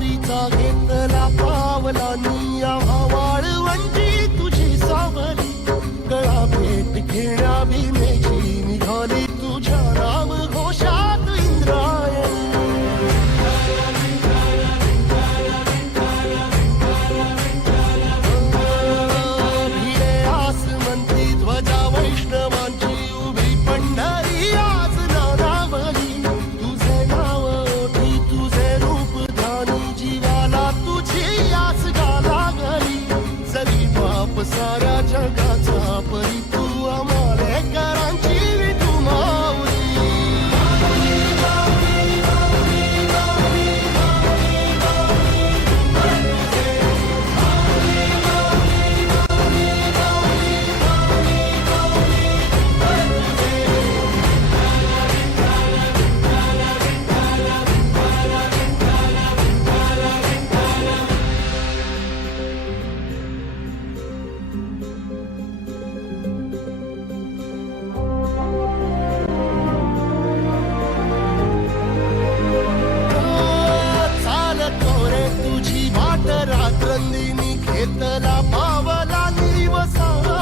वारीचा घेतला पावला निया वाळवंटी तुझी सावली गळा भेट घेण्या भीमेची निघाली तुझ्या नाम घोषात इंद्रायणी भिडे आसमंती ध्वजा वैष्णवांची उभी पंढरी आज नानावली तुझे नाव ओठी तुझे रूप ध्यानी जीवाला तुझी आस गाला गली जरी बाप साऱ्या जगाचा परी तू आमालेकरांची विठू माऊली रात्रंदिनी घेतला पावला दिवसा